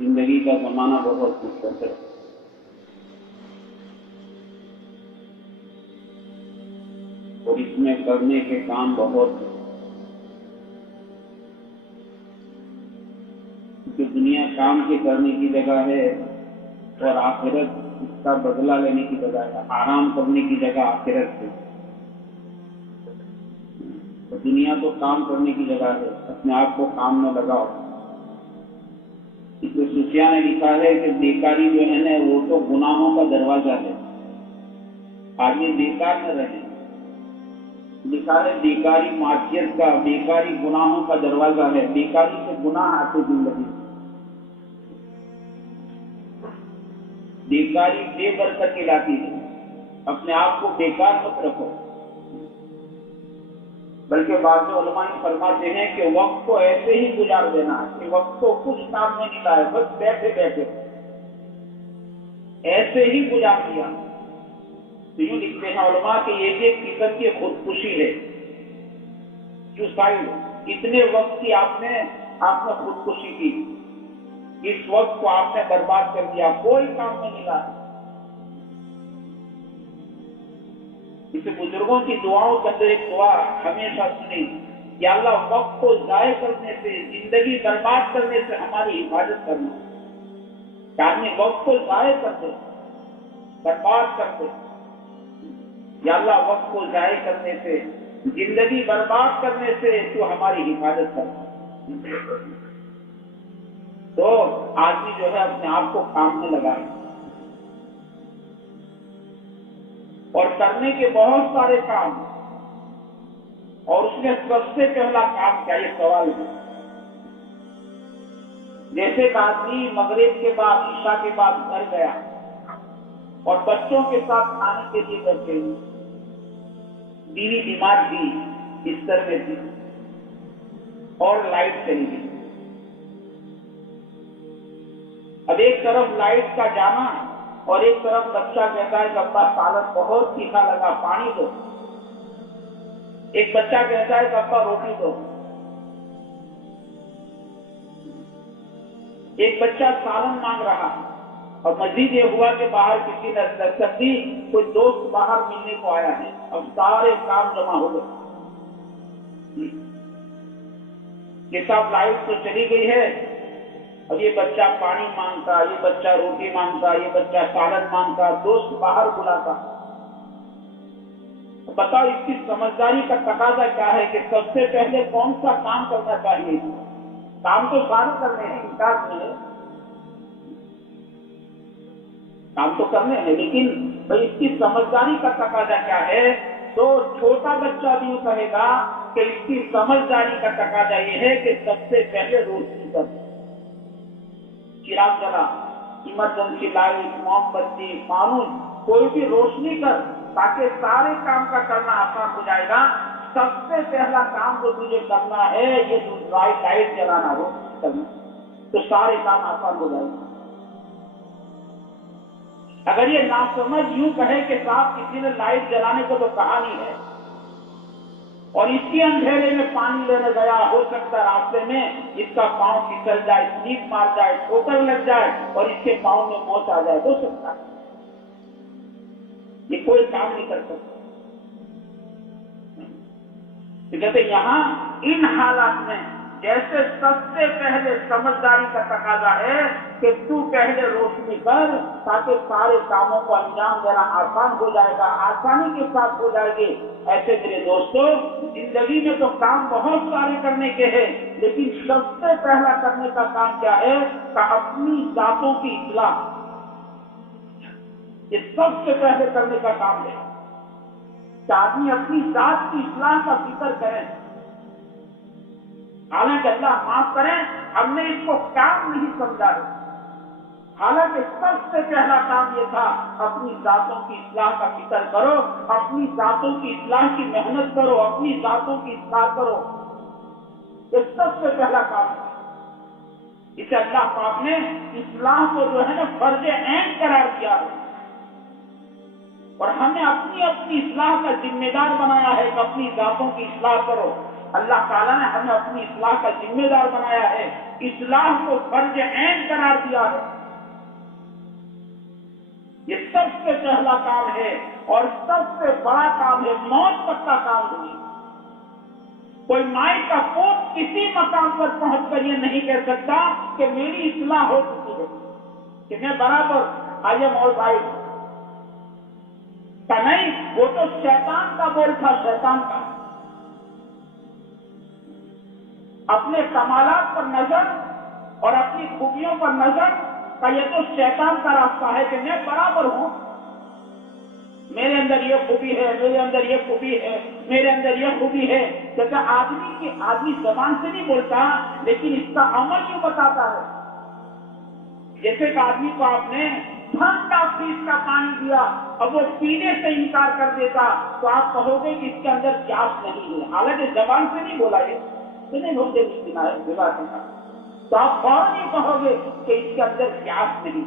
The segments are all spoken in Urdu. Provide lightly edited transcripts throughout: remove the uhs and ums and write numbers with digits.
زندگی کا زمانہ بہت مختصر ہے. اور اس میں کرنے کے کام بہت ہیں. کہ دنیا کام کے کرنے کی جگہ ہے اور آخرت اس کا بدلہ لینے کی جگہ ہے. آرام کرنے کی جگہ آخرت ہے. دنیا تو کام کرنے کی جگہ ہے. اپنے آپ کو کام میں لگاؤ. سفیان نے لکھا ہے کہ بیکاری جو ہے نا وہ تو گناہوں کا دروازہ ہے. آدمی بیکار نہ رہے. لکھا ہے بیکاری معصیت کا، بیکاری گناہوں کا دروازہ ہے. بیکاری سے گناہ آتے زندگی. بیکاری بے برکت لاتی ہے. اپنے آپ کو بیکار مت رکھو. بلکہ بعض علماء فرماتے ہیں کہ وقت کو ایسے ہی گزار دینا کہ وقت کو کچھ کام میں نہیں لائے، بس بیٹھے بیٹھے ایسے ہی گزار دیا. تو یوں لکھتے ہیں علماء کہ یہ ایک قسم کی خودکشی ہے. سوسائڈ. اتنے وقت کی آپ نے خودکشی کی. اس وقت کو آپ نے برباد کر دیا، کوئی کام میں نہیں لایا. اسے بزرگوں کی دعاؤں کے اندر ایک دعا ہمیشہ سنی کہ اللہ وقت کو ضائع کرنے سے، زندگی برباد کرنے سے ہماری حفاظت کرنا. کہ آدمی وقت کو ضائع کر دے، برباد کر دے. یا اللہ وقت کو ضائع کرنے سے، زندگی برباد کرنے سے تو ہماری حفاظت کرنا. تو آدمی جو ہے اپنے آپ کو کام میں لگائے. اور کرنے کے بہت سارے کام، اور اس میں سب سے پہلا کام کیا، یہ سوال ہے. جیسے کہ آدمی مغرب کے بعد، عشاء کے بعد گھر گیا اور بچوں کے ساتھ کھانے کے لیے بیٹھے. بیوی بیمار تھی، بستر میں تھی اور لائٹ چلی گئی. اب ایک طرف لائٹ کا جانا اور ایک طرف بچہ کہتا ہے کہ ابا سالن بہت تیکھا لگا، پانی دو. ایک بچہ کہتا ہے کہ ابا روٹی دو. ایک بچہ سالن مانگ رہا. اور مزید یہ ہوا کہ باہر کسی نے دستک دی، کوئی دوست باہر ملنے کو آیا ہے. اب سارے کام جمع ہو گئے. یہ سب لائٹ تو چلی گئی ہے. اور یہ بچہ پانی مانگتا، یہ بچہ روٹی مانگتا، یہ بچہ سالن مانگتا، دوست باہر بلاتا. بتاؤ اس کی سمجھداری کا تقاضا کیا ہے کہ سب سے پہلے کون سا کام کرنا چاہیے. کام تو سارے کرنے ہیں، انکار نہیں ہے، کام تو کرنے ہیں، لیکن بھائی اس کی سمجھداری کا تقاضا کیا ہے. تو چھوٹا بچہ بھی کہے گا کہ اس کی سمجھداری کا تقاضا یہ ہے کہ سب سے پہلے روشنی کر، چراغ جلا، ایمرجنسی لائٹ، موم بتی، فانوس، کوئی بھی روشنی کر تاکہ سارے کام کا کرنا آسان ہو جائے گا. سب سے پہلا کام جو تجھے کرنا ہے یہ لائٹ جلانا، روشنی کرنا، تو سارے کام آسان ہو جائے گا. اگر یہ ناسمجھ یوں کہے کہ صاحب کسی نے لائٹ جلانے کو تو کہا نہیں ہے، اور اس کے اندھیرے میں پانی لینے گیا، ہو سکتا ہے راستے میں اس کا پاؤں پھسل جائے، سلیپ مار جائے، ٹھوکر لگ جائے اور اس کے پاؤں میں موچ آ جائے، ہو سکتا ہے. یہ کوئی کام نہیں کر سکتا. کہتے یہاں ان حالات میں جیسے سب سے پہلے سمجھداری کا تقاضا ہے کہ تو پہلے روشنی کر تاکہ سارے کاموں کو انجام دینا آسان ہو جائے گا، آسانی کے ساتھ ہو جائے گی. ایسے میرے دوستو، زندگی میں تو کام بہت سارے کرنے کے ہیں، لیکن سب سے پہلا کرنے کا کام کیا ہے کہ اپنی ذاتوں کی اصلاح. یہ سب سے پہلے کرنے کا کام ہے کہ آدمی اپنی ذات کی اصلاح کا فکر کریں. حالانکہ اللہ معاف کریں ہم نے اس کو کام نہیں سمجھا ہے. حالانکہ سب سے پہلا کام یہ تھا اپنی ذاتوں کی اصلاح کا فکر کرو، اپنی ذاتوں کی اصلاح کی محنت کرو، اپنی ذاتوں کی اصلاح کرو. یہ سب سے پہلا کام ہے. اسے اللہ پاک نے اصلاح کو جو ہے نا فرض عین قرار دیا ہے، اور ہمیں اپنی اصلاح کا ذمہ دار بنایا ہے کہ اپنی ذاتوں کی اصلاح کرو. اللہ تعالیٰ نے ہمیں اپنی اصلاح کا ذمہ دار بنایا ہے. اصلاح کو فرض عین قرار قرار دیا ہے. یہ سب سے پہلا کام ہے اور سب سے بڑا کام ہے. موت تک کا کام نہیں. کوئی مائی کا پوت کسی مقام پر پہنچ کر یہ نہیں کہہ سکتا کہ میری اصلاح ہو چکی ہے، کہ میں برابر آئی ایم آل رائٹ کا نہیں. وہ تو شیطان کا بول تھا، شیطان کا. اپنے کمالات پر نظر اور اپنی خوبیوں پر نظر کا یہ تو شیطان کا راستہ ہے کہ میں برابر ہوں، میرے اندر یہ خوبی ہے، میرے اندر یہ خوبی ہے، میرے اندر یہ خوبی ہے. جیسے آدمی زبان سے نہیں بولتا لیکن اس کا عمل کیوں بتاتا ہے. جیسے کہ آدمی کو آپ نے ٹھنڈا فریج کا پانی دیا اب وہ پینے سے انکار کر دیتا تو آپ کہو گے کہ اس کے اندر پیاس نہیں ہے، حالانکہ زبان سے نہیں بولا یہ نہیں بولتے پینا ہے زبان سے، تو آپ فوراً یہ کہو گے کہ اس کے اندر پیاس نہیں.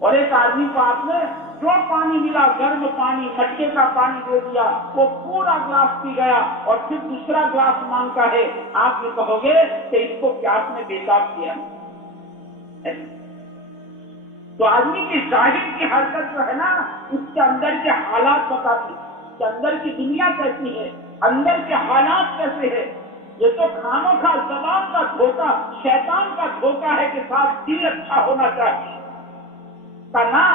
اور ایک آدمی کو آپ نے جو پانی ملا، گرم پانی، مٹکے کا پانی دے دیا، وہ پورا گلاس پی گیا اور پھر دوسرا گلاس مانگتا ہے، آپ یہ کہو گے کہ اس کو پیاس نے بےتاب کیا. تو آدمی کی ظاہر کی حرکت جو ہے نا اس کے اندر کے حالات بتاتی، اس کے اندر کی دنیا کیسی ہے، اندر کے حالات کیسے ہے. یہ تو کھانوں کا زبان کا دھوکہ، شیطان کا دھوکہ ہے کہ ساتھ دل اچھا ہونا چاہیے. نا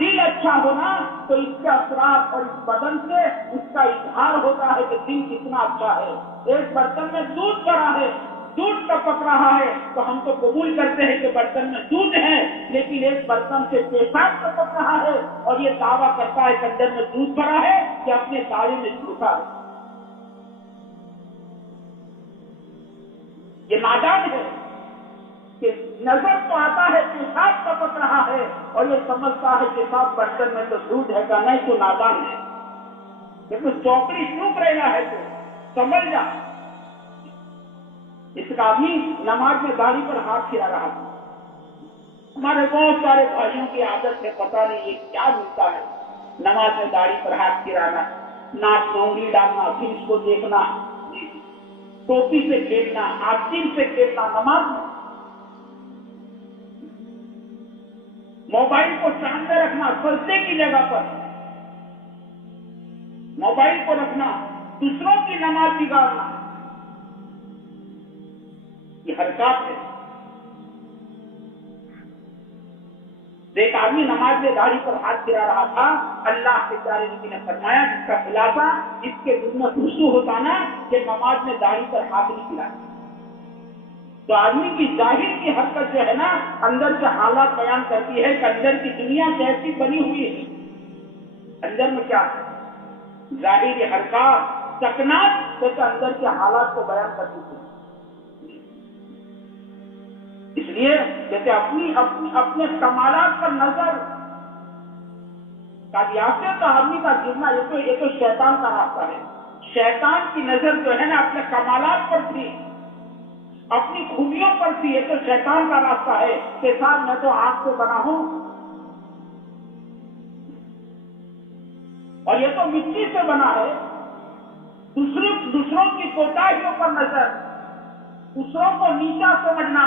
دل اچھا ہونا تو اس کے اثرات اور اس بدن سے اس کا اظہار ہوتا ہے کہ دل کتنا اچھا ہے. ایک برتن میں دودھ پڑا ہے، دودھ ٹپک رہا ہے تو ہم تو قبول کرتے ہیں کہ برتن میں دودھ ہے، لیکن ایک برتن سے پیشاب ٹپک رہا ہے اور یہ دعویٰ کرتا ہے کہ اندر میں دودھ پڑا ہے کہ اپنے دعوے میں جھوٹا ہے. یہ نادان ہے کہ نظر تو آتا ہے پیشاب ٹپک رہا ہے اور یہ سمجھتا ہے کہ صاحب برتن میں تو دودھ ہے کا نہیں، تو نادان ہے. لیکن چوکڑی چوک رہا ہے تو سمجھ جا. اس کا بھی نماز میں داڑھی پر ہاتھ پھرا رہا تھا. ہمارے بہت سارے بھائیوں کی عادت ہے، پتہ نہیں یہ کیا ملتا ہے، نماز میں داڑھی پر ہاتھ پھرانا، ناک میں انگلی ڈالنا، پھر اس کو دیکھنا، ٹوپی سے کھیلنا، آستین سے کھیلنا نماز میں. موبائل کو چاند میں رکھنا، سجدے کی جگہ پر موبائل کو رکھنا، دوسروں کی نماز بگاڑنا، یہ حرکات ہے. ایک آدمی نماز میں داڑھی پر ہاتھ پھرا رہا تھا. اللہ کے پیارے نبی نے فرمایا جس کا خلاصہ اس کے دل میں خوشبو ہوتا نا کہ نماز میں داڑھی پر ہاتھ نہیں پھرا. تو آدمی کی ظاہر کی حرکت جو ہے نا اندر کے حالات بیان کرتی ہے کہ اندر کی دنیا کیسی بنی ہوئی ہے، اندر میں کیا ہے. ظاہری حرکات سکنات جیسے اندر کے حالات کو بیان کرتی ہے. اس لیے جیسے اپنے کمالات پر نظر سے تو آدمی کا گرنا یہ تو شیطان کا راستہ ہے. شیطان کی نظر جو ہے نا اپنے کمالات پر تھی، اپنی خوبیوں پر تھی. یہ تو شیطان کا راستہ ہے کہ صاحب میں تو آگ سے بنا ہوں اور یہ تو مٹی سے بنا ہے. دوسروں کی کوتاہیوں پر نظر، دوسروں کو نیچا سمجھنا،